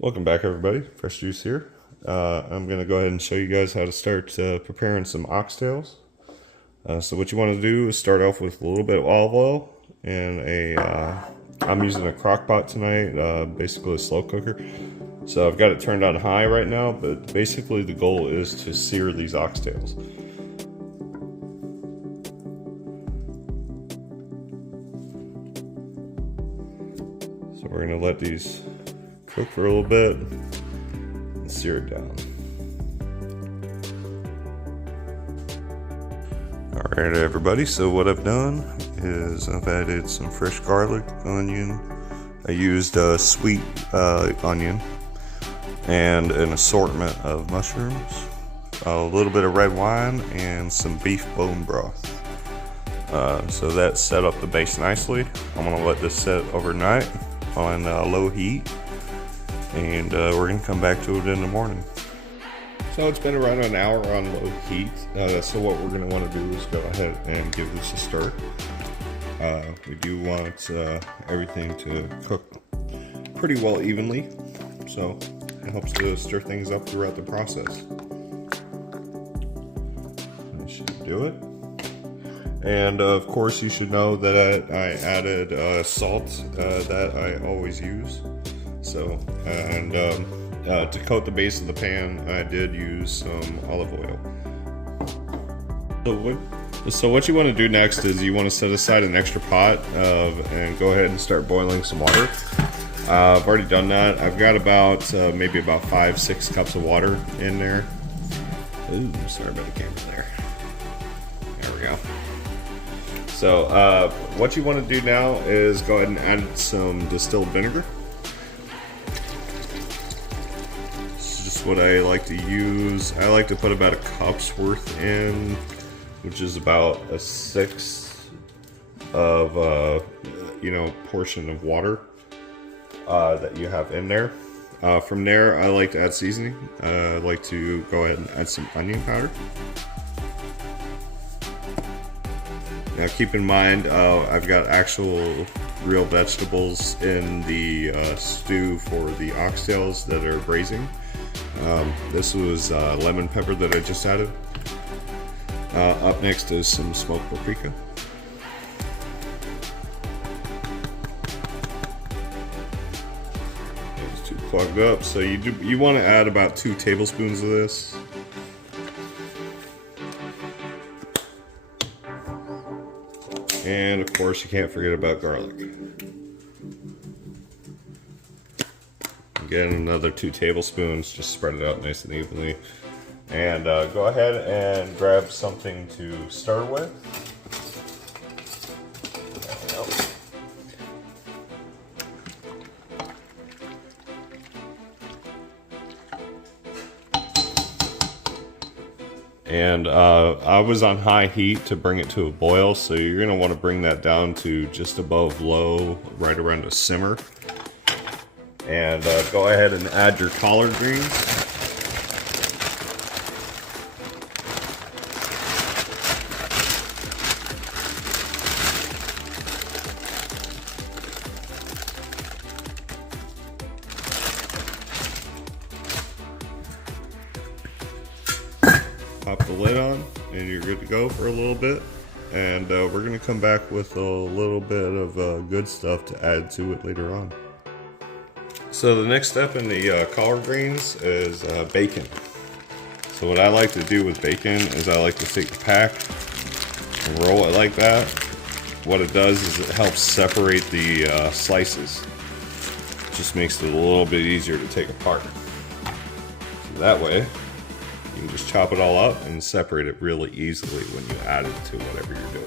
Welcome back, everybody. Fresh Juice here. I'm going to go ahead and show you guys how to start preparing some oxtails. So what you want to do is start off with a little bit of olive oil and I'm using a crock pot tonight, basically a slow cooker. So I've got it turned on high right now, but basically the goal is to sear these oxtails. So we're going to let these cook for a little bit and sear it down. Alright everybody, so what I've done is I've added some fresh garlic, onion. I used a sweet onion and an assortment of mushrooms, a little bit of red wine, and some beef bone broth. So that set up the base nicely. I'm going to let this set overnight on low heat, and we're going to come back to it in the morning. So it's been around an hour on low heat, so what we're going to want to do is go ahead and give this a stir. We do want everything to cook pretty well evenly, so it helps to stir things up throughout the process. That should do it. And of course you should know that I added salt that I always use. So, and to coat the base of the pan, I did use some olive oil. So what you want to do next is you want to set aside an extra pot and go ahead and start boiling some water. I've already done that. I've got about maybe about 5-6 cups of water in there. Ooh, sorry about the camera there. There we go. So what you want to do now is go ahead and add some distilled vinegar. This is just what I like to use. I like to put about a cup's worth in, which is about a 1/6 of portion of water that you have in there. From there, I like to add seasoning. I like to go ahead and add some onion powder. Now keep in mind, I've got actual real vegetables in the stew for the oxtails that are braising. This was lemon pepper that I just added. Up next is some smoked paprika. It's too clogged up, so you want to add about 2 tablespoons of this. And of course, you can't forget about garlic. Again, another 2 tablespoons. Just spread it out nice and evenly. And go ahead and grab something to stir with. There we go. And I was on high heat to bring it to a boil, so you're going to want to bring that down to just above low, right around a simmer. And go ahead and add your collard greens. Pop the lid on and you're good to go for a little bit, and we're going to come back with a little bit of good stuff to add to it later on. So the next step in the collard greens is bacon. So what I like to do with bacon is I like to take the pack and roll it like that. What it does is it helps separate the slices. It just makes it a little bit easier to take apart. So that way you can just chop it all up and separate it really easily when you add it to whatever you're doing.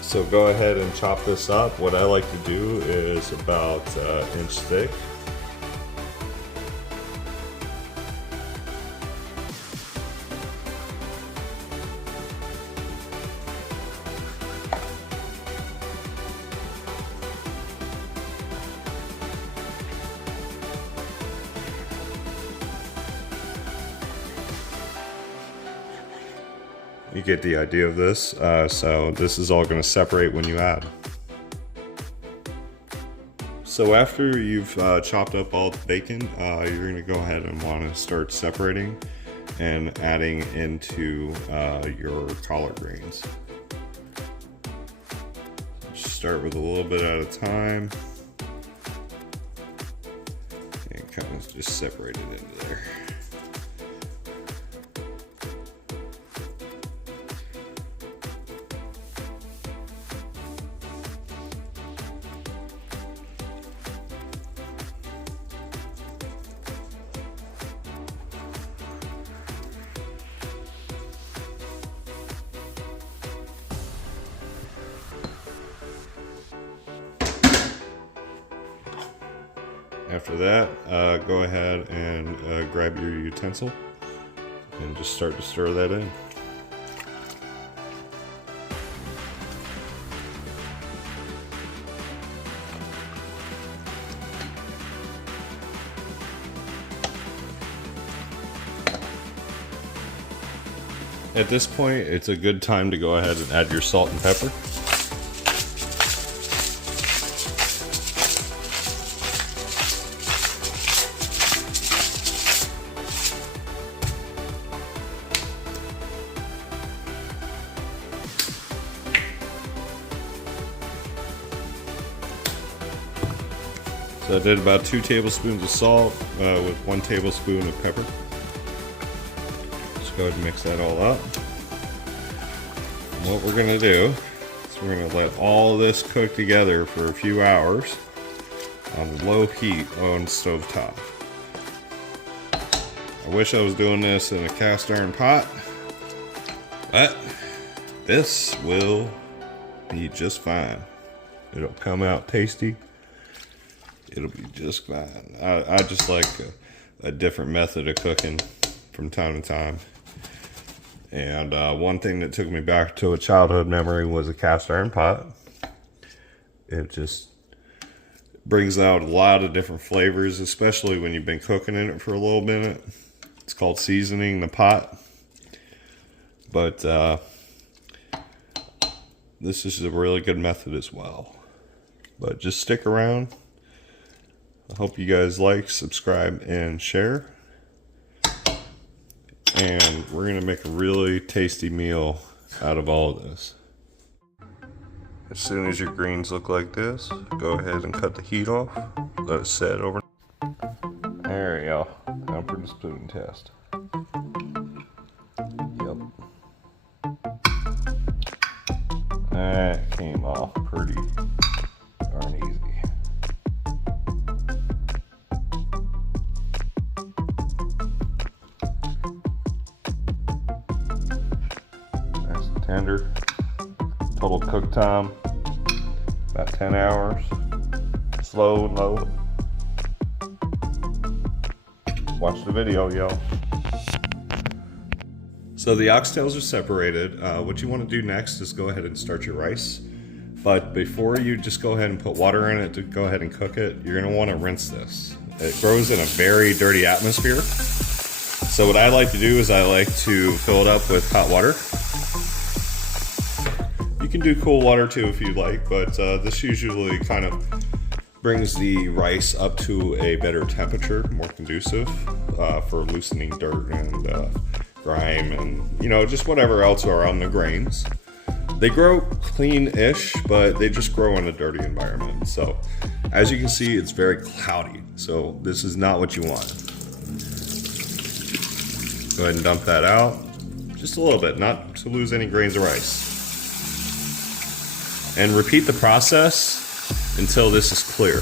So go ahead and chop this up. What I like to do is about an inch thick. You get the idea of this. So this is all going to separate when you add. So after you've chopped up all the bacon, you're going to go ahead and want to start separating and adding into your collard greens. Just start with a little bit at a time and kind of just separate it into there. After that, go ahead and grab your utensil and just start to stir that in. At this point, it's a good time to go ahead and add your salt and pepper. So I did about 2 tablespoons of salt with 1 tablespoon of pepper. Just go ahead and mix that all up. And what we're gonna do is we're gonna let all this cook together for a few hours on low heat on stove top. I wish I was doing this in a cast iron pot, but this will be just fine. It'll come out tasty. It'll be just fine. I just like a different method of cooking from time to time. And one thing that took me back to a childhood memory was a cast iron pot. It just brings out a lot of different flavors, especially when you've been cooking in it for a little minute. It's called seasoning the pot. But this is a really good method as well. But just stick around. I hope you guys like, subscribe, and share. And we're going to make a really tasty meal out of all of this. As soon as your greens look like this, go ahead and cut the heat off. Let it set over. There you go. Now for the spoon test. Yep. That came off pretty darn easy. Tender. Total cook time about 10 hours. Slow and low. Watch the video, y'all. So the oxtails are separated. What you want to do next is go ahead and start your rice. But before you just go ahead and put water in it to go ahead and cook it, you're going to want to rinse this. It grows in a very dirty atmosphere. So what I like to do is I like to fill it up with hot water. You can do cool water too if you'd like, but this usually kind of brings the rice up to a better temperature, more conducive for loosening dirt and grime and, you know, just whatever else are on the grains. They grow clean-ish, but they just grow in a dirty environment. So as you can see, it's very cloudy. So this is not what you want. Go ahead and dump that out. Just a little bit, not to lose any grains of rice. And repeat the process until this is clear.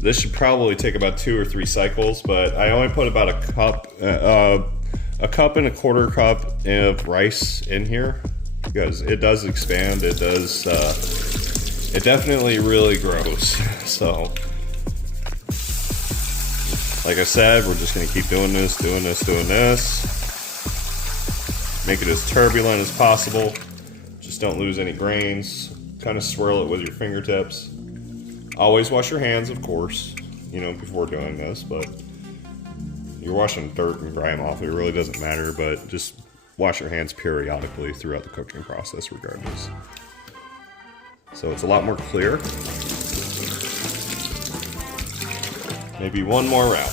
This should probably take about 2 or 3 cycles, but I only put about a cup and a quarter cup of rice in here because it does expand. It does. It definitely really grows. So, like I said, we're just gonna keep doing this. Make it as turbulent as possible. Just don't lose any grains. Kind of swirl it with your fingertips. Always wash your hands, of course, you know, before doing this, but you're washing dirt and grime off. It really doesn't matter, but just wash your hands periodically throughout the cooking process regardless. So it's a lot more clear. Maybe one more round.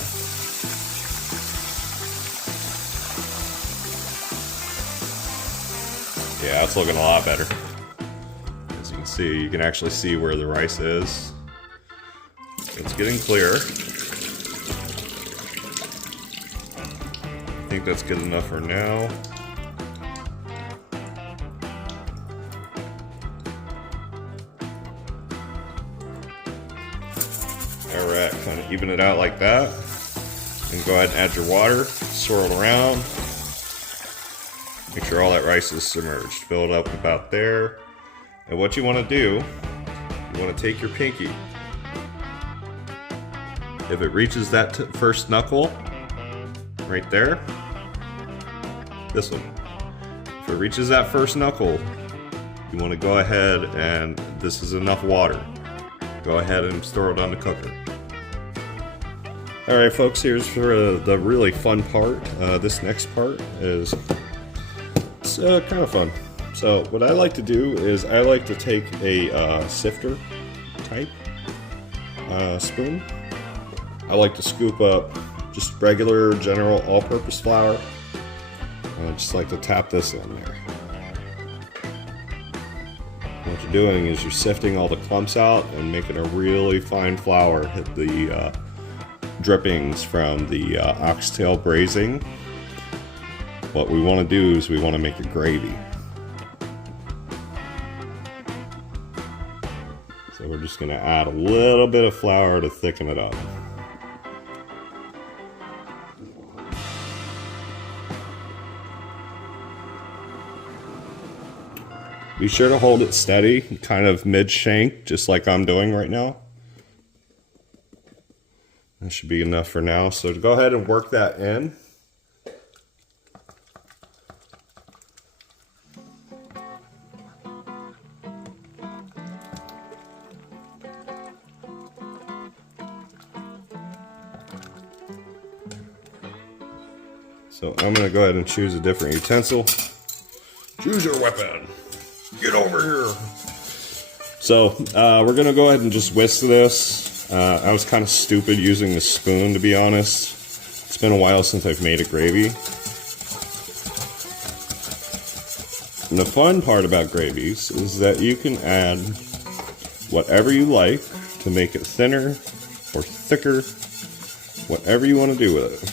Yeah, it's looking a lot better. As you can see, you can actually see where the rice is. It's getting clearer. I think that's good enough for now. Alright, kind of even it out like that. And go ahead and add your water, swirl it around. Make sure all that rice is submerged. Fill it up about there. And what you want to do, you want to take your pinky. If it reaches that first knuckle, right there, this one. If it reaches that first knuckle, you want to go ahead and this is enough water. Go ahead and throw it on the cooker. Alright folks, here's for the really fun part. This next part is kind of fun. So what I like to do is I like to take a sifter type spoon. I like to scoop up just regular general all-purpose flour. I just like to tap this in there. What you're doing is you're sifting all the clumps out and making a really fine flour hit the drippings from the oxtail braising. What we want to do is we want to make a gravy. So we're just going to add a little bit of flour to thicken it up. Be sure to hold it steady, kind of mid-shank, just like I'm doing right now. That should be enough for now. So go ahead and work that in. So I'm going to go ahead and choose a different utensil. Choose your weapon. Get over here. So we're going to go ahead and just whisk this. I was kind of stupid using the spoon, to be honest. It's been a while since I've made a gravy. And the fun part about gravies is that you can add whatever you like to make it thinner or thicker, whatever you want to do with it.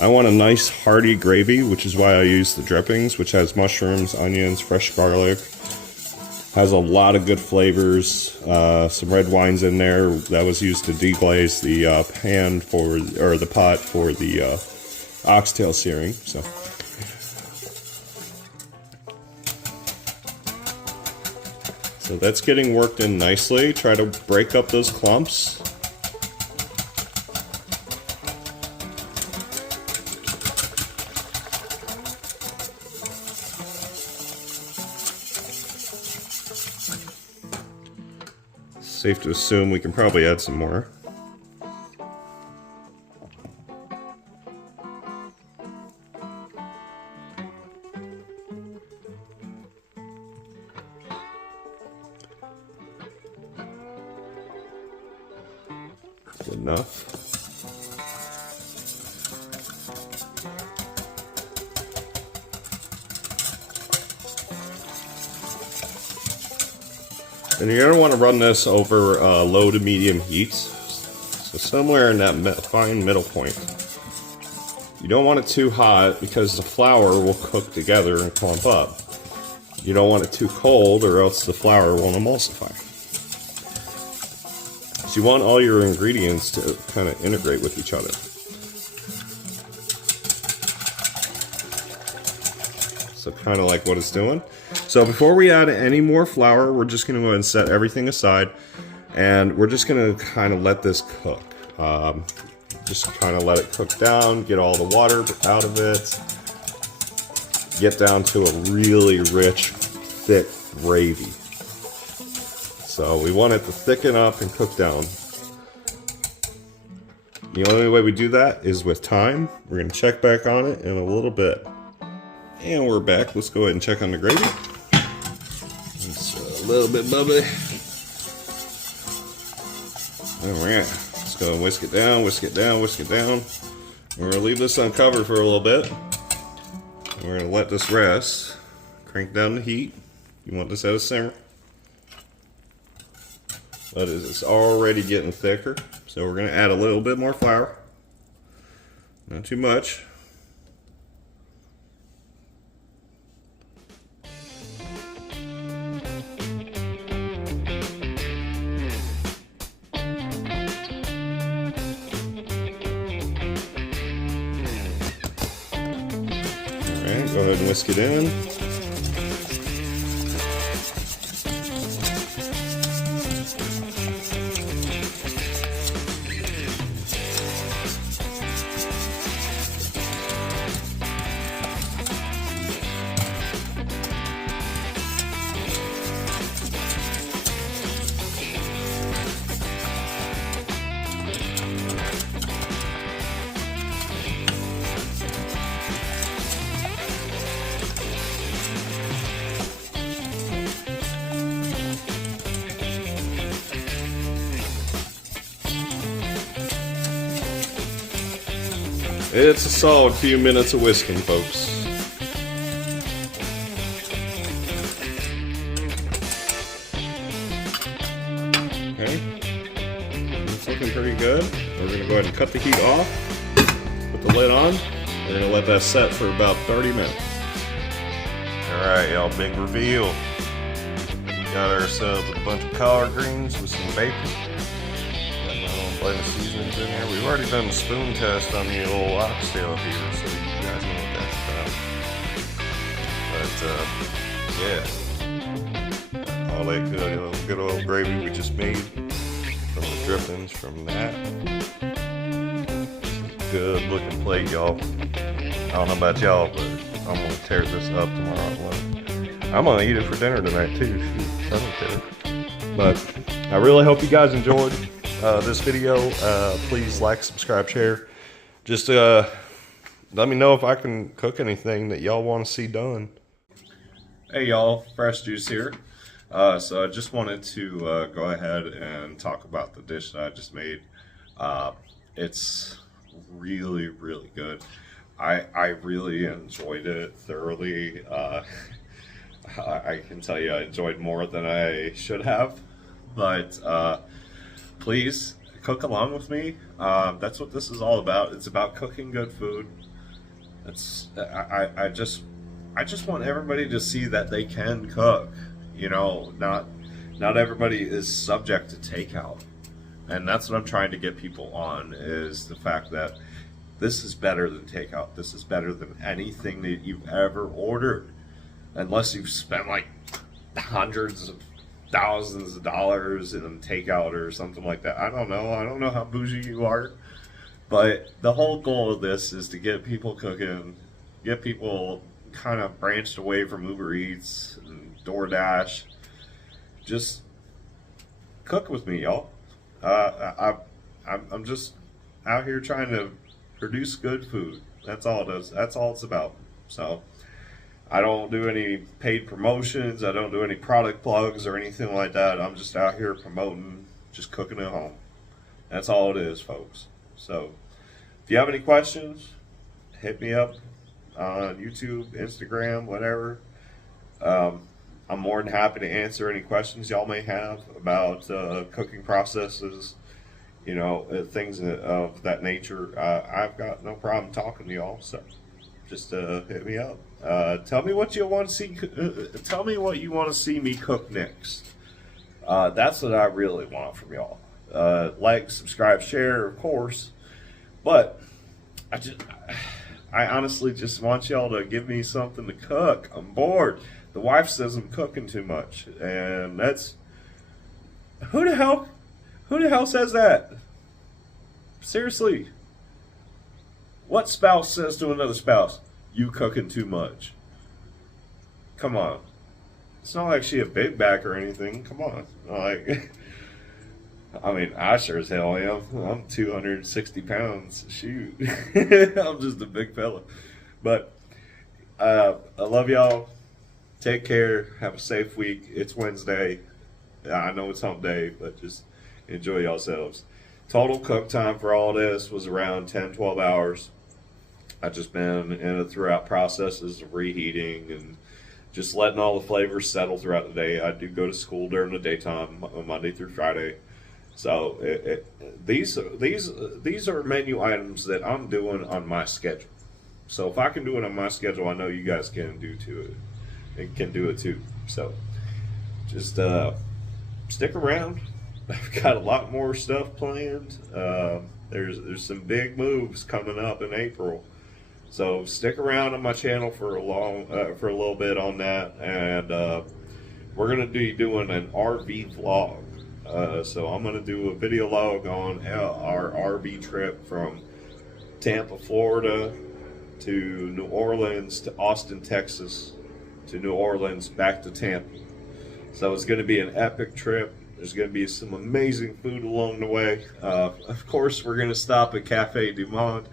I want a nice hearty gravy, which is why I use the drippings, which has mushrooms, onions, fresh garlic. Has a lot of good flavors. Some red wines in there that was used to deglaze the pan for, or the pot for the oxtail searing. So that's getting worked in nicely. Try to break up those clumps. Safe to assume we can probably add some more. Good enough. And you're going to want to run this over low to medium heat, so somewhere in that fine middle point. You don't want it too hot because the flour will cook together and clump up. You don't want it too cold or else the flour won't emulsify. So you want all your ingredients to kind of integrate with each other. So kind of like what it's doing. So before we add any more flour, we're just going to go ahead and set everything aside, and we're just going to kind of let this cook. Just kind of let it cook down, get all the water out of it, get down to a really rich, thick gravy. So we want it to thicken up and cook down. The only way we do that is with time. We're going to check back on it in a little bit. And we're back. Let's go ahead and check on the gravy. It's a little bit bubbly. Alright, just gonna whisk it down, whisk it down, whisk it down. We're gonna leave this uncovered for a little bit. We're gonna let this rest. Crank down the heat. You want this at a simmer. But it's already getting thicker, so we're gonna add a little bit more flour. Not too much. Alright, go ahead and whisk it in. It's a solid few minutes of whisking, folks. Okay, it's looking pretty good. We're going to go ahead and cut the heat off, put the lid on. We're going to let that set for about 30 minutes. Alright, y'all, big reveal. Got ourselves a bunch of collard greens with some bacon. Blend the seasonings in here. We've already done the spoon test on the old oxtail here, so you guys know what that's about. But yeah, all that good old gravy we just made from the drippings from that. Good looking plate, y'all. I don't know about y'all, but I'm gonna tear this up tomorrow. I'm gonna eat it for dinner tonight too. Shoot, I don't care. But I really hope you guys enjoyed this video. Please like, subscribe, share. Just let me know if I can cook anything that y'all want to see done. Hey y'all, Fresh Juice here. So I just wanted to go ahead and talk about the dish that I just made. It's really, really good. I really enjoyed it thoroughly. I can tell you I enjoyed more than I should have, but please cook along with me. That's what this is all about. It's about cooking good food. I just want everybody to see that they can cook. You know, not everybody is subject to takeout, and that's what I'm trying to get people on, is the fact that this is better than takeout. This is better than anything that you've ever ordered, unless you've spent like hundreds of thousands of dollars in takeout or something like that. I don't know how bougie you are, but the whole goal of this is to get people cooking, get people kind of branched away from Uber Eats and DoorDash. Just cook with me, y'all. I'm just out here trying to produce good food. That's all it is. That's all it's about. So I don't do any paid promotions. I don't do any product plugs or anything like that. I'm just out here promoting, just cooking at home. That's all it is, folks. So if you have any questions, hit me up on YouTube, Instagram, whatever. I'm more than happy to answer any questions y'all may have about cooking processes, you know, things of that nature. I've got no problem talking to y'all, so just hit me up. Tell me what you want to see. Tell me what you want to see me cook next. That's what I really want from y'all. Like, subscribe, share, of course. But I honestly just want y'all to give me something to cook. I'm bored. The wife says I'm cooking too much, and that's who the hell says that? Seriously, what spouse says to another spouse, "You cooking too much"? Come on. It's not like she a big back or anything. Come on. Like, I mean, I sure as hell am. I'm 260 pounds. Shoot. I'm just a big fella. But I love y'all. Take care. Have a safe week. It's Wednesday. I know it's hump day, but just enjoy yourselves. Total cook time for all this was around 10-12 hours. I've just been in it throughout processes of reheating and just letting all the flavors settle throughout the day. I do go to school during the daytime, Monday through Friday. So these are menu items that I'm doing on my schedule. So if I can do it on my schedule, I know you guys can do it too. So just stick around. I've got a lot more stuff planned. There's some big moves coming up in April. So stick around on my channel for a little bit on that, and we're gonna be doing an RV vlog. So I'm gonna do a video log on our RV trip from Tampa, Florida, to New Orleans, to Austin, Texas, to New Orleans, back to Tampa. So it's gonna be an epic trip. There's gonna be some amazing food along the way. Of course, we're gonna stop at Cafe Du Monde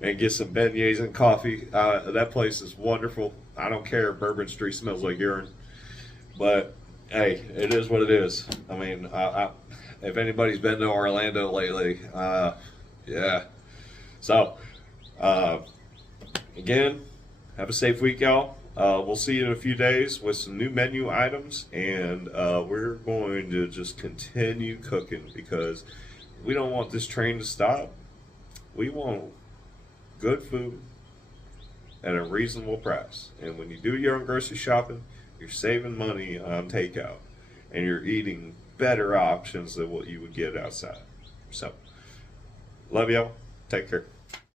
and get some beignets and coffee. That place is wonderful. I don't care if Bourbon Street smells like urine, but hey, it is what it is. I mean, if anybody's been to Orlando lately, yeah. So, again, have a safe week, y'all. We'll see you in a few days with some new menu items, and we're going to just continue cooking because we don't want this train to stop. We want good food at a reasonable price. And when you do your own grocery shopping, you're saving money on takeout, and you're eating better options than what you would get outside. So, love y'all. Take care.